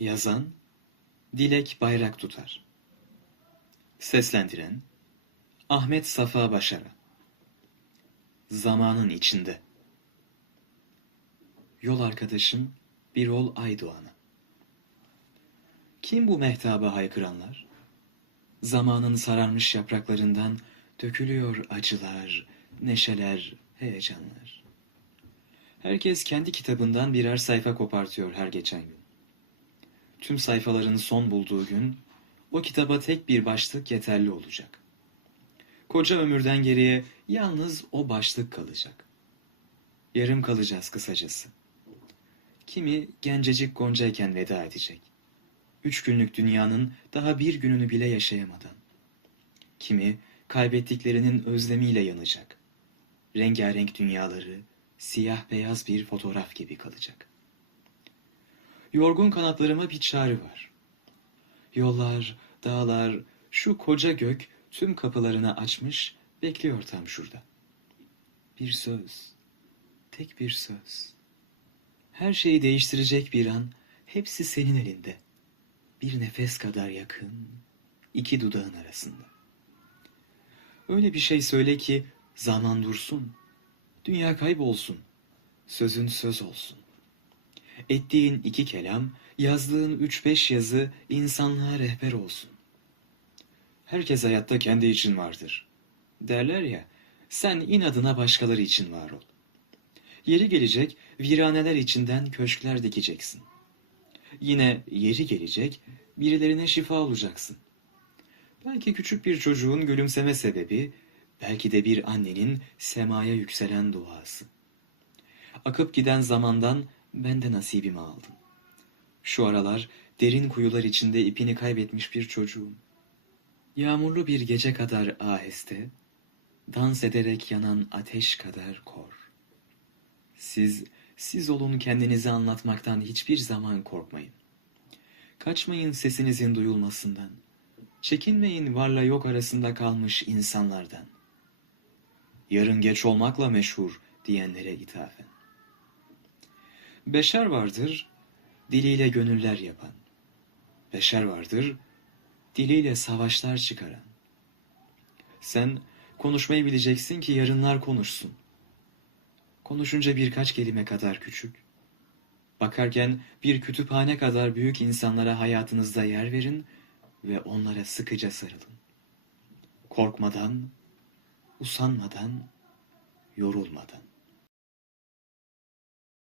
Yazan Dilek Bayrak Tutar Seslendiren Ahmet Safa Başara Zamanın içinde Yol arkadaşım Birol Aydoğan'a Kim bu mehtaba haykıranlar? Zamanın sararmış yapraklarından dökülüyor acılar, neşeler, heyecanlar. Herkes kendi kitabından birer sayfa kopartıyor her geçen gün. Tüm sayfaların son bulduğu gün o kitaba tek bir başlık yeterli olacak. Koca ömürden geriye yalnız o başlık kalacak. Yarım kalacağız kısacası. Kimi gencecik Gonca'yken veda edecek. Üç günlük dünyanın daha bir gününü bile yaşayamadan. Kimi kaybettiklerinin özlemiyle yanacak. Rengarenk dünyaları siyah beyaz bir fotoğraf gibi kalacak. Yorgun kanatlarıma bir çağrı var. Yollar, dağlar, şu koca gök tüm kapılarını açmış, bekliyor tam şurada. Bir söz, tek bir söz. Her şeyi değiştirecek bir an, hepsi senin elinde. Bir nefes kadar yakın, iki dudağın arasında. Öyle bir şey söyle ki zaman dursun, dünya kaybolsun, sözün söz olsun. Ettiğin iki kelam, yazdığın üç beş yazı insanlığa rehber olsun. Herkes hayatta kendi için vardır. Derler ya, sen inadına başkaları için var ol. Yeri gelecek, viraneler içinden köşkler dikeceksin. Yine yeri gelecek, birilerine şifa olacaksın. Belki küçük bir çocuğun gülümseme sebebi, belki de bir annenin semaya yükselen duası. Akıp giden zamandan ben de nasibimi aldım. Şu aralar derin kuyular içinde ipini kaybetmiş bir çocuğum. Yağmurlu bir gece kadar aheste, dans ederek yanan ateş kadar kor. Siz, siz olun kendinizi anlatmaktan hiçbir zaman korkmayın. Kaçmayın sesinizin duyulmasından. Çekinmeyin varla yok arasında kalmış insanlardan. Yarın geç olmakla meşhur diyenlere ithafen. Beşer vardır, diliyle gönüller yapan. Beşer vardır, diliyle savaşlar çıkaran. Sen konuşmayı bileceksin ki yarınlar konuşsun. Konuşunca birkaç kelime kadar küçük. Bakarken bir kütüphane kadar büyük insanlara hayatınızda yer verin ve onlara sıkıca sarılın. Korkmadan, usanmadan, yorulmadan.